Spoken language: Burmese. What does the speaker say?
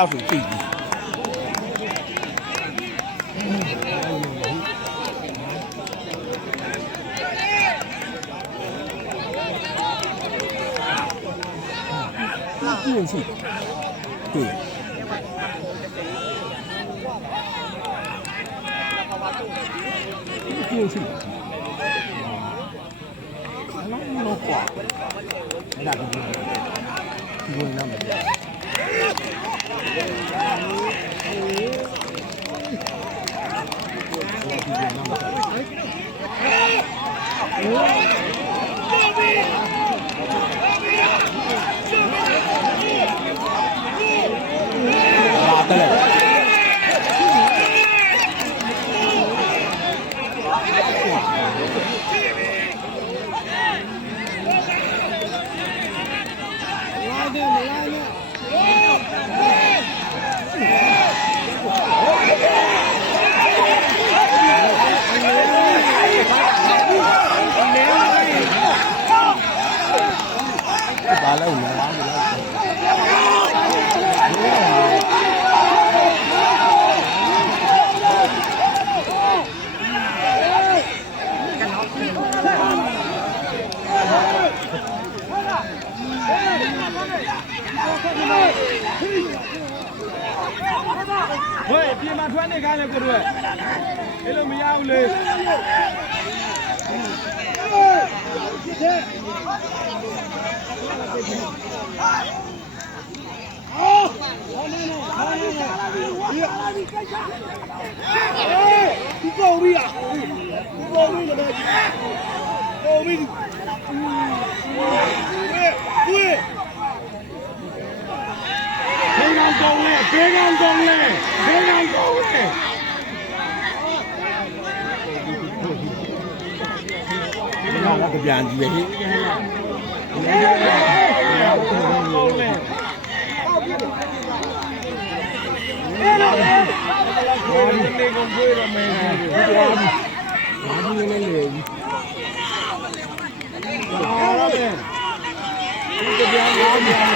အောက်ဆိုသိပြီကြည့်ရှိတွေ့ကြည့်ရှိနော်ကွာအဲ့ဒါကဒီဝင်လာမယ်ဘာလဲဝင်လာတယ်ဝေးပြင်မှာထွက်နေခိုင်းလေကိုတို့အဲ့လိုမရဘူးလေဒီကောင်းပြီလားဒီကောင်းပြီလေကောင်းပြီဝေးဘေးကောင်ကောင်းလေဘေးကောင်ကောင်းလေဘေးကောင်ကောင်းလေဘာကပြန်ကြည့်ဟဲ့နေကုန်ကြွေးရမယ်ဘာလို့လဲလေဒီပြန်လာပြန်